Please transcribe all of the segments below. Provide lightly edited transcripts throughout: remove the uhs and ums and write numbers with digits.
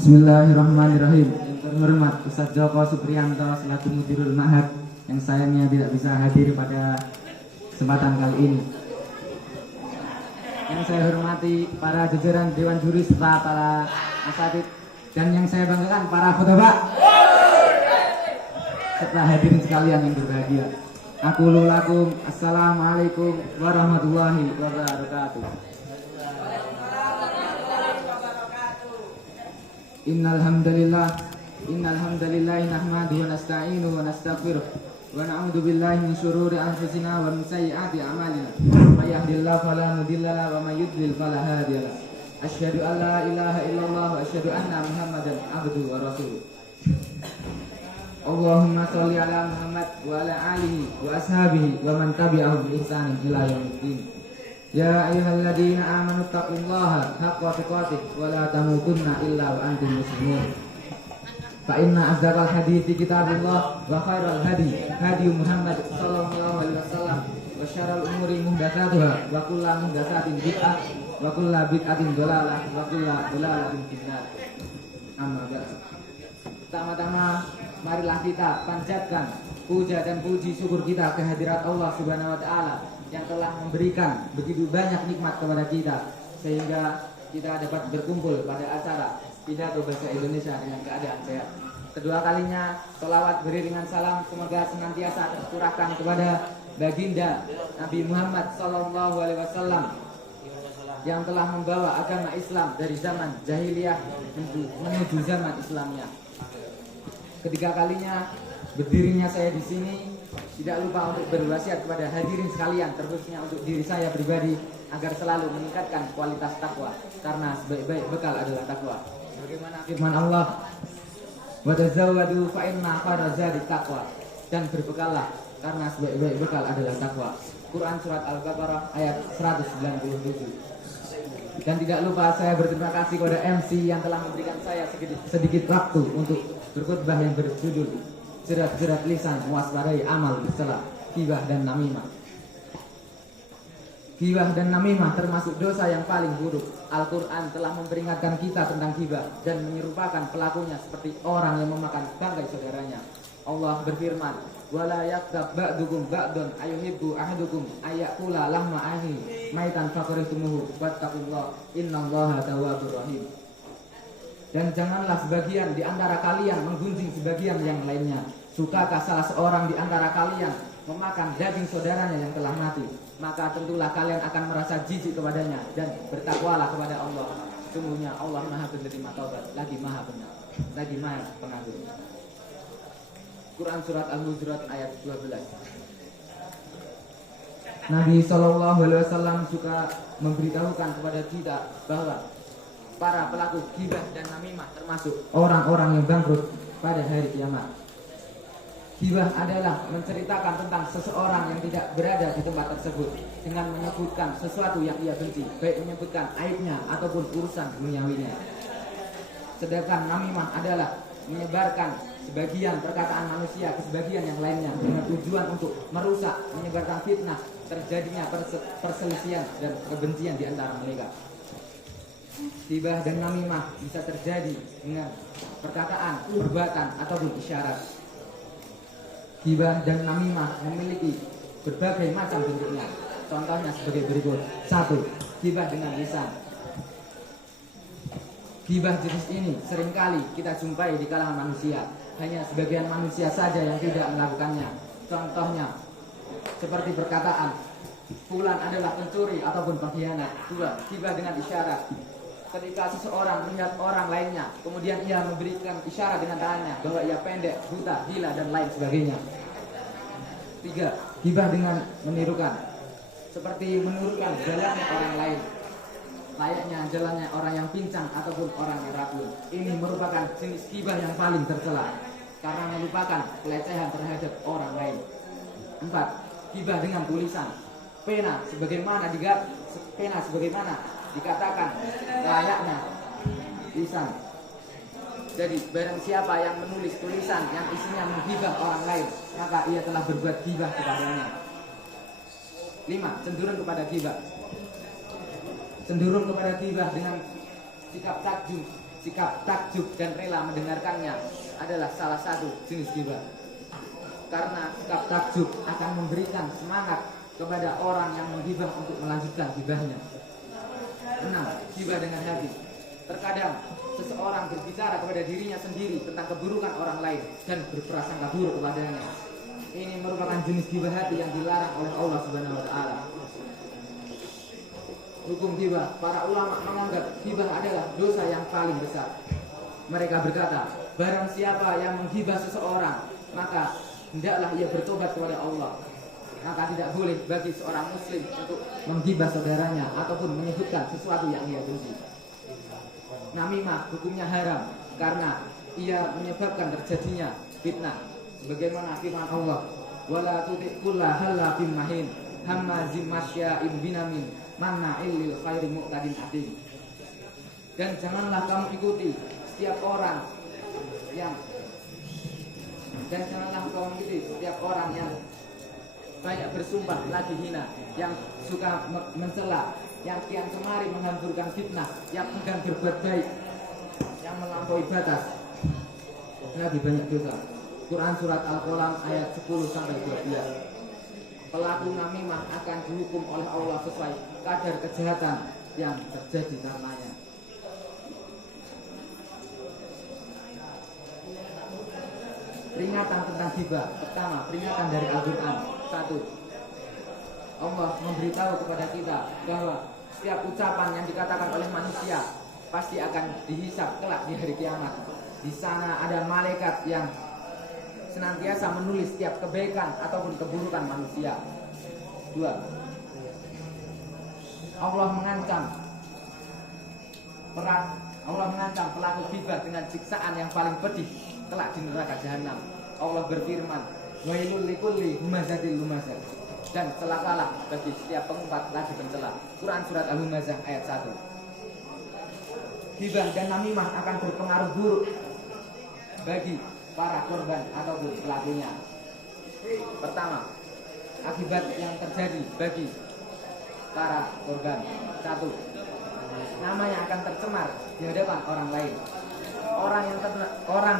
Bismillahirrahmanirrahim. Yang terhormat Ustaz Joko Supriyanto selaku Mudirul Ma'had yang sayangnya tidak bisa hadir pada kesempatan kali ini. Yang saya hormati para jajaran Dewan Juri serta para asatid, dan yang saya banggakan para khotbah serta hadirin sekalian yang berbahagia. Aku lakum assalamualaikum warahmatullahi wabarakatuh. Innal hamdalillah nahmaduhu wa nasta'inuhu wa nastaghfiruh wa na'udzu billahi min shururi anfusina wa min sayyiati a'malina. May yahdihillahu fala mudilla lahu wa may yudlil fala hadiya lahu. Asyhadu an la ilaha illallah wa asyhadu anna Muhammadan abduhu wa rasuluh. Allahumma sholli ala Muhammad wa ala alihi wa ashabihi wa man tabi'ahum bi ihsanin ila yaumiddin. Ya ayyuhalladzina amanu taqullaha haqqa tuqatih wa la tamutunna illa wa antum muslimun. Fa inna asdaqal hadithi kitabullah wa khairal hadi Muhammad sallallahu alaihi wasallam wa syarrul umuri muhdatsatuha wa kullu muhdatsatin bid'ah wa kullu bid'atin dhalalah wa kullu dhalalatin finnar. Amma ba'd. Pertama-tama marilah kita panjatkan puja dan puji syukur kita kehadirat Allah Subhanahu wa taala yang telah memberikan begitu banyak nikmat kepada kita sehingga kita dapat berkumpul pada acara pidato bahasa Indonesia dengan keadaan sehat. Kedua kalinya sholawat beriringan salam semoga senantiasa tercurahkan kepada baginda Nabi Muhammad sallallahu alaihi wasallam yang telah membawa agama Islam dari zaman jahiliyah menuju zaman Islamnya. Ketiga kalinya berdirinya saya di sini tidak lupa untuk berwasiat kepada hadirin sekalian, terkhususnya untuk diri saya pribadi agar selalu meningkatkan kualitas takwa karena sebaik-baik bekal adalah takwa. Bagaimana firman Allah, wa tazawwadu fa inna khairaz zadi taqwa, dan berbekallah karena sebaik-baik bekal adalah takwa. Quran surat Al-Baqarah ayat 197. Dan tidak lupa saya berterima kasih kepada MC yang telah memberikan saya sedikit waktu untuk berkhutbah yang berjudul jerat-jerat lisan mewaspadai amal tercela, ghibah dan namimah. Ghibah dan namimah termasuk dosa yang paling buruk. Al-Quran telah memperingatkan kita tentang ghibah dan menyerupakan pelakunya seperti orang yang memakan bangkai saudaranya. Allah berfirman, wala yaktab ba'dukum ba'dun ayuhibbu ahadukum ayakula lahma ahi maitan fakarihtumuhu wattaqullah innallaha tawwabur rahim. Dan janganlah sebagian di antara kalian menggunjing sebagian yang lainnya. Sukakah salah seorang di antara kalian memakan daging saudaranya yang telah mati? Maka tentulah kalian akan merasa jijik kepadanya dan bertakwalah kepada Allah. Sungguhnya Allah Maha penerima taubat, lagi Maha benar, lagi Maha pengampun. Quran surat Al-Hujurat ayat 12. Nabi Shallallahu Alaihi Wasallam suka memberitahukan kepada kita bahwa para pelaku ghibah dan namimah termasuk orang-orang yang bangkrut pada hari kiamat. Ghibah adalah menceritakan tentang seseorang yang tidak berada di tempat tersebut dengan menyebutkan sesuatu yang ia benci, baik menyebutkan aibnya ataupun urusan duniawinya. Sedangkan namimah adalah menyebarkan sebagian perkataan manusia ke sebagian yang lainnya dengan tujuan untuk merusak, menyebarkan fitnah, terjadinya perselisihan dan kebencian di antara mereka. Ghibah dan namimah bisa terjadi dengan perkataan, perbuatan ataupun isyarat. Ghibah dan namimah memiliki berbagai macam bentuknya. Contohnya sebagai berikut. 1. Ghibah dengan lisan. Ghibah jenis ini seringkali kita jumpai di kalangan manusia. Hanya sebagian manusia saja yang tidak melakukannya. Contohnya seperti perkataan fulan adalah pencuri ataupun pengkhianat. 2. Ghibah dengan isyarat. Ketika seseorang melihat orang lainnya, kemudian ia memberikan isyarat dengan tangannya bahwa ia pendek, buta, gila, dan lain sebagainya. 3. Ghibah dengan menirukan, seperti menirukan jalannya orang lain, layaknya jalannya orang yang pincang ataupun orang yang rapuh. Ini merupakan jenis ghibah yang paling tercela karena merupakan pelecehan terhadap orang lain. 4. Ghibah dengan tulisan. Pena sebagaimana dikatakan layaknya lisan. Jadi barang siapa yang menulis tulisan yang isinya menghibah orang lain, maka ia telah berbuat ghibah kepadanya. 5. Cenderung kepada ghibah. Cenderung kepada ghibah dengan sikap takjub sikap takjub dan rela mendengarkannya adalah salah satu jenis ghibah. Karena sikap takjub akan memberikan semangat kepada orang yang menggibah untuk melanjutkan ghibahnya. 6. Ghibah dengan hati. Terkadang seseorang berbicara kepada dirinya sendiri tentang keburukan orang lain dan berprasangka buruk kepadanya. Ini merupakan jenis ghibah hati yang dilarang oleh Allah Subhanahu wa taala. Hukum ghibah, para ulama menganggap ghibah adalah dosa yang paling besar. Mereka berkata, barang siapa yang menghibah seseorang, maka hendaklah ia bertobat kepada Allah. Maka tidak boleh bagi seorang muslim untuk menghibah saudaranya ataupun menyebutkan sesuatu yang ia benci. Namimah hukumnya haram karena ia menyebabkan terjadinya fitnah. Sebagaimana firman Allah, wala tuti kulla halafin mahin hammazim masya'in binamin manna'il lil khairi mu'tadin atim. Dan janganlah kamu ikuti setiap orang yang banyak bersumpah lagi hina, yang suka mencela, yang kian kemari menghancurkan fitnah, yang enggan berbuat baik, yang melampaui batas, lagi banyak dosa. Quran surat Al-Qalam ayat 10-12. Pelaku namimah akan dihukum oleh Allah sesuai kadar kejahatan yang terjadi karenanya. Peringatan tentang ghibah. Pertama, peringatan dari Al-Quran. 1. Allah memberitahu kepada kita bahwa setiap ucapan yang dikatakan oleh manusia pasti akan dihisab kelak di hari kiamat. Di sana ada malaikat yang senantiasa menulis setiap kebaikan ataupun keburukan manusia. 2. Allah mengancam pelaku ghibah dengan siksaan yang paling pedih kelak di neraka jahanam. Allah berfirman, wailul likulli humazatil lumazah, dan celakalah bagi setiap pengumpat lagi pencela. Quran surat Al-Humazah ayat 1. Ghibah dan namimah akan berpengaruh buruk bagi para korban ataupun pelakunya. Pertama, akibat yang terjadi bagi para korban. 1. Namanya akan tercemar di hadapan orang lain. Orang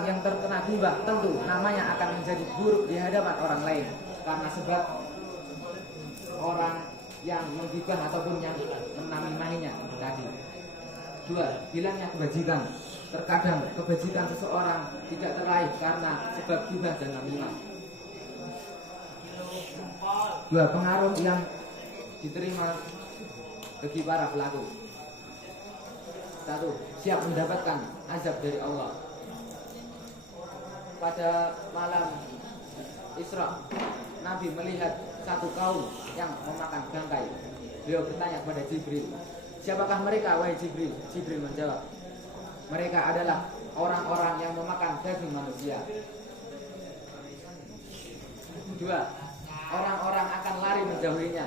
yang terkena ghibah tentu namanya akan menjadi buruk di hadapan orang lain karena sebab orang yang menggibah ataupun yang menamimahinya tadi. 2. Hilangnya kebajikan. Terkadang kebajikan seseorang tidak teraih karena sebab ghibah dan namimah. 2. Pengaruh yang diterima bagi para pelaku. 1. Siap mendapatkan azab dari Allah. Pada malam Isra, Nabi melihat satu kaum yang memakan bangkai. Beliau bertanya kepada Jibril, siapakah mereka wahai Jibril? Jibril menjawab, mereka adalah orang-orang yang memakan daging manusia. 2. Orang-orang akan lari menjauhinya.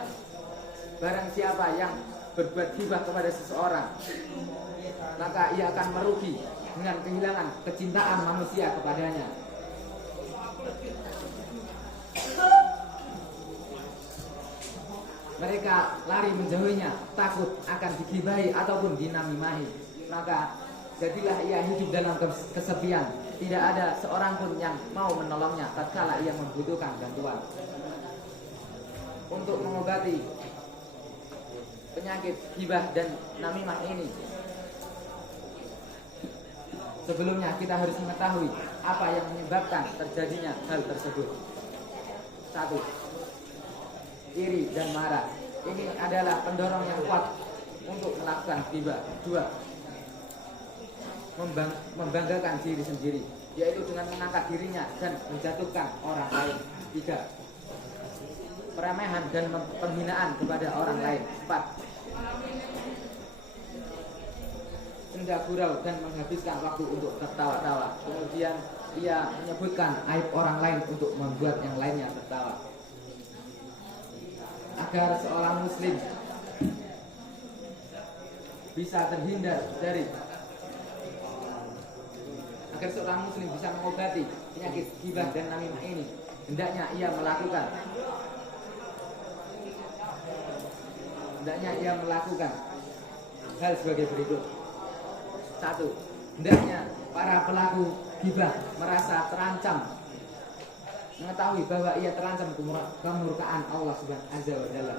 Barang siapa yang berbuat ghibah kepada seseorang, maka ia akan merugi dengan kehilangan kecintaan manusia kepadanya. Mereka lari menjauhinya, takut akan digibahi ataupun dinamimahi. Maka jadilah ia hidup dalam kesepian. Tidak ada seorang pun yang mau menolongnya tatkala ia membutuhkan bantuan. Untuk mengobati penyakit ghibah dan namimah ini, sebelumnya kita harus mengetahui apa yang menyebabkan terjadinya hal tersebut. 1. Iri dan marah. Ini adalah pendorong yang kuat untuk melakukan ghibah. 2. Membanggakan diri sendiri, yaitu dengan mengangkat dirinya dan menjatuhkan orang lain. 3. Peremehan dan penghinaan kepada orang lain. 4. Senda gurau dan menghabiskan waktu untuk tertawa-tawa. Kemudian ia menyebutkan aib orang lain untuk membuat yang lainnya tertawa. Agar seorang muslim bisa terhindar dari mengobati penyakit ghibah dan namimah ini, hendaknya ia melakukan hal sebagai berikut. 1. hendaknya para pelaku ghibah merasa terancam, mengetahui bahwa ia terancam kemurkaan Allah Subhanahu wa Ta'ala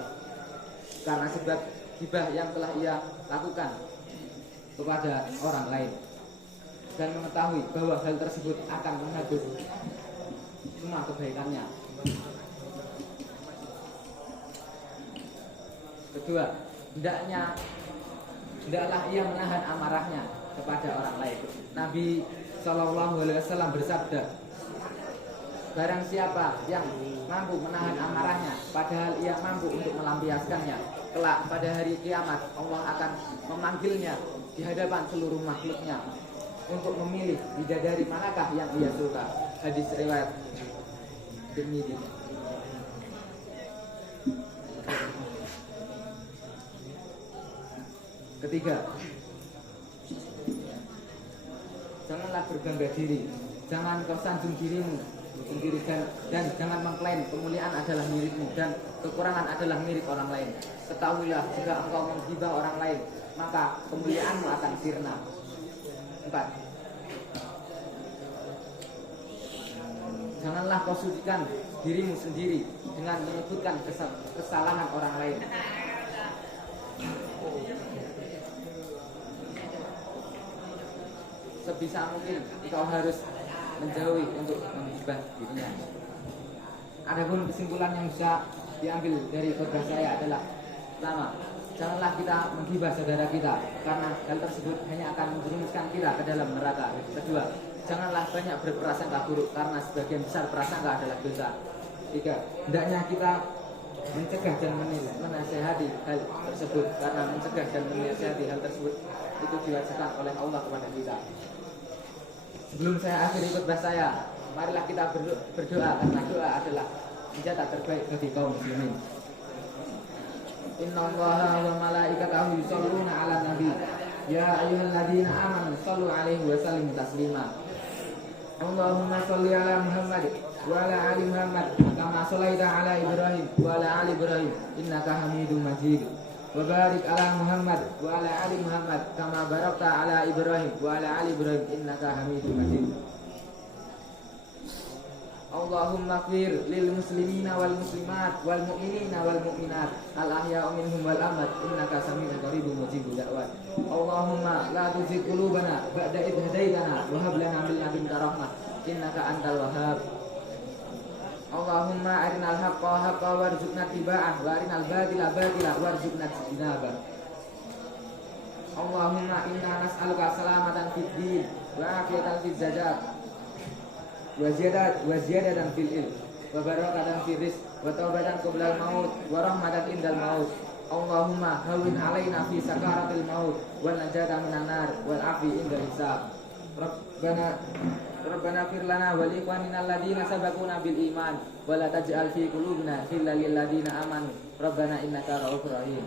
karena sebab ghibah yang telah ia lakukan kepada orang lain, dan mengetahui bahwa hal tersebut akan menghapus semua kebaikannya. Kedua, hendaklah ia menahan amarahnya kepada orang lain. Nabi SAW bersabda, barang siapa yang mampu menahan amarahnya padahal ia mampu untuk melampiaskannya, kelak pada hari kiamat Allah akan memanggilnya di hadapan seluruh makhluknya untuk memilih bidadari manakah yang ia suka. Hadis riwayat Tirmidzi. Ketiga, janganlah berbangga diri, jangan kau sanjung dirimu sendiri, dan jangan mengklaim kemuliaan adalah milikmu dan kekurangan adalah milik orang lain. Ketahuilah jika engkau menghibah orang lain, maka kemuliaanmu akan sirna. 4. Janganlah kau sucikan dirimu sendiri dengan menyebutkan kesalahan orang lain. Sebisa mungkin kau harus menjauhi untuk menghibah dirinya. Adapun kesimpulan yang bisa diambil dari khotbah saya adalah: pertama, janganlah kita menghibah saudara kita karena hal tersebut hanya akan menjerumuskan kita ke dalam neraka. Kedua, janganlah banyak berprasangka buruk karena sebagian besar prasangka adalah dosa. 3, hendaknya kita mencegah dan menasihati hal tersebut karena mencegah dan menasihati hal tersebut itu diwajibkan oleh Allah kepada kita. Sebelum saya akhiri khotbah saya, marilah kita berdoa karena doa adalah senjata terbaik bagi kaum muslimin. Innallaha wa malaikatahu yusholluna 'alan nabi ya ayyuhalladzina amanu shallu 'alaihi wa sallimu taslima. Allahumma shalli 'ala Muhammad wa 'ala ali Muhammad kama shallaita 'ala Ibrahim wa 'ala ali Ibrahim innaka Hamidum Majid. Wa barik 'ala Muhammad wa 'ala ali Muhammad kama barakta 'ala Ibrahim wa 'ala ali Ibrahim innaka Hamidum Majid. Allahumma ighfir lil muslimina wal muslimat wal mu'minina wal mu'minat al ahya'u minhum wal amwat innaka sami'un qaribun mujibud da'wat. Allahumma la tuzigh qulubana ba'da idh hadaitana wa hab lana min ladunka rahmah innaka antal wahhab. Allahumma arinal haqqa haqqan warzuqna ittiba'ah wa arinal batila batila warzuqna ijtinabah. Allahumma inna nas'aluka salamatan fid din wa afiyatan fil zakat wa ziyadatan fil ilm wa barakatan fil rizq wa taubatan qabla al maut wa rahmatan indal maut. Allahumma hawwin alaina fi sakaratil maut wa najata minan nar wal afi indal hisab. Rabbana fir lana wa li ikhwanina alladziina sabaquna bil iman wa la taj'al fi qulubina ghillan lil ladziina amanu Rabbana innaka ra'ufur rahim.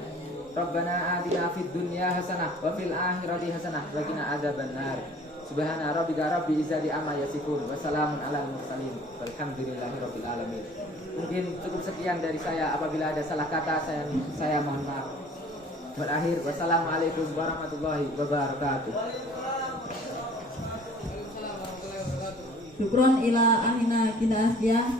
Rabbana atina fid dunya hasanah wa fil akhirati hasanah wa qina adzabannar. Subhana rabbika rabbil izzati amma yasifun wa salamun alal mursalin walhamdulillahi rabbil alamin. Mungkin cukup sekian dari saya. Apabila ada salah kata saya mohon maaf. Berakhir, wassalamualaikum warahmatullahi wabarakatuh. Syukron ila ahina kina asya